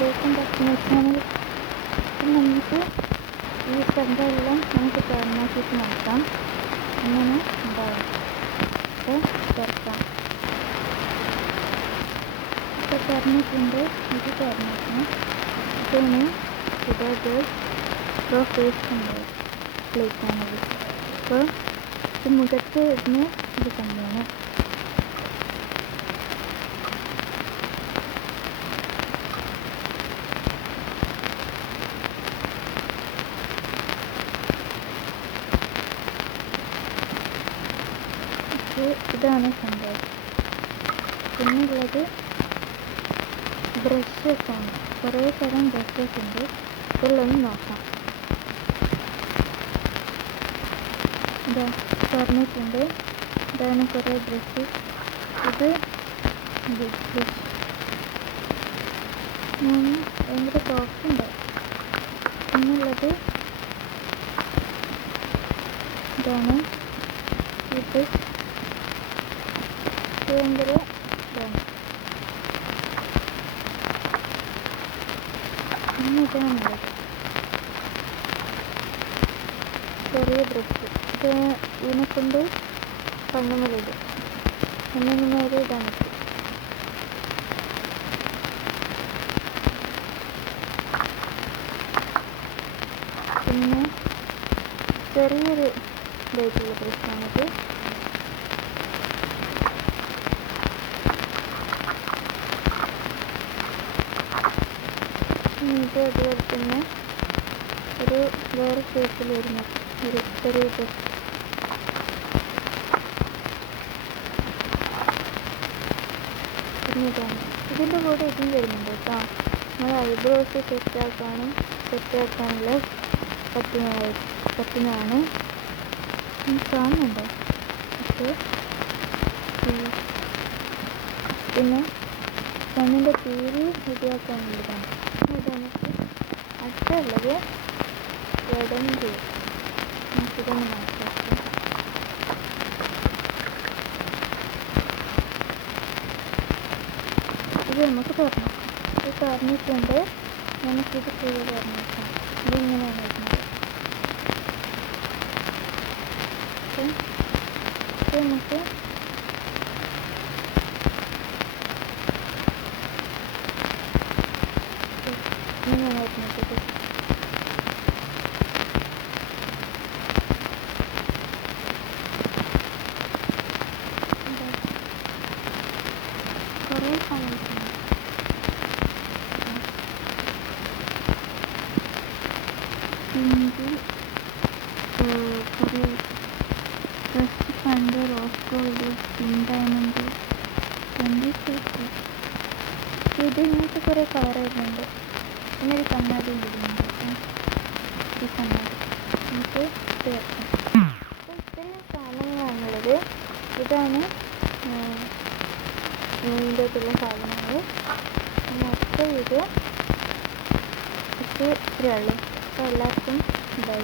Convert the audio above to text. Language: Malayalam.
Welcome back to my channel. നമുക്ക് ഈ ശബ്ദമെല്ലാം നമുക്ക് തുറന്നാക്കിയിട്ട് നോക്കാം. അങ്ങനെ ഉണ്ടാവും. തുറക്കാം. ഇപ്പോൾ തുറന്നിട്ടുണ്ട്. ഇത് തുറന്നിട്ടുണ്ട്. ഇതാണ് ഇതത് പ്രോ ഫേസ് ഉണ്ട് പ്ലേറ്റാണത്. അപ്പോൾ ഇത് മുഖത്ത് ഇടുന്ന ഇത് സംഭവമാണ്. ഇതാണ് സംഭവം. പിന്നുള്ളത് ബ്രഷസ് ആണ്. കുറേ തരം ബ്രഷസ് ഉണ്ട്. ഇതിലൊന്ന് നോക്കാം. ഇതാ തുറന്നിട്ടുണ്ട്. ഇതാണ് കുറേ ബ്രഷ്. ഇത് ബ്രഷ് ഭയങ്കര സോഫ്റ്റ് ഉണ്ട്. പിന്നുള്ളത് ഇതാണ്. ഇത് ഭയങ്കര ഇതാണ്. പിന്നെ ഇതാണുള്ളത് ചെറിയ ബ്രഷ്. ഇത് ഇതിനെക്കൊണ്ട് കണ്ണുകളിടും. കണ്ണിനുമാരെ ഇതാണ്. പിന്നെ ചെറിയൊരു ഇതായിട്ടുള്ള ബ്രഷാണിത്. ഇത് അതുപോലെ തന്നെ ഒരു വേറെ ഷേപ്പിൽ വരുന്ന ഒരു ചെറിയ ബ്രഷ്. പിന്നെ ഇതാണ്. ഇതിൻ്റെ കൂടെ ഇതും വരുന്നുണ്ട് കേട്ടോ. നമ്മൾ ഐബ്രോസ് സെറ്റാക്കാനുള്ള പറ്റുന്നതാണ്. കാണുന്നുണ്ടോ? പിന്നെ കണ്ണിൻ്റെ തീരെ ശരിയാക്കാനുള്ളതാണ്. ഇതെനിക്ക് അടുത്തുള്ളത് ഇടണ്ട്. നമുക്കിതൊന്ന് മാറ്റാം. ഇത് നമുക്ക് തുറക്കാം. ഇത് തുറന്നിട്ടുണ്ട്. നമുക്കിത് ഫുള്ള് തുറന്നിട്ടാം. ഇതിങ്ങനെയാണ് വരുന്നത്. ഇത് നമുക്ക് ഇങ്ങനെ വരുന്നത്. കുറേ കളേഴ്സുണ്ട്. പിങ്ക്, കുറേ ഫസ്റ്റ് പണ്ട് റോസ് ഗോൾഡ്, പിങ്ക് ഡയമണ്ട്, ഇത് ഇങ്ങനത്തെ കുറേ കളർ വരുന്നുണ്ട്. പിന്നെ ഒരു കണ്ണാടി ഇടുന്നുണ്ട്. ഈ കണ്ണാടി നമുക്ക് ഇത് വെക്കാം. അപ്പോൾ ഇത്രയും സാധനങ്ങളാണുള്ളത്. ഇതാണ് ഇതിൻ്റെതുള്ള സാധനങ്ങൾ. മൊത്തം ഇത് ഇത്രയേ ഉള്ളൂ. അപ്പോൾ എല്ലാവർക്കും ബൈ.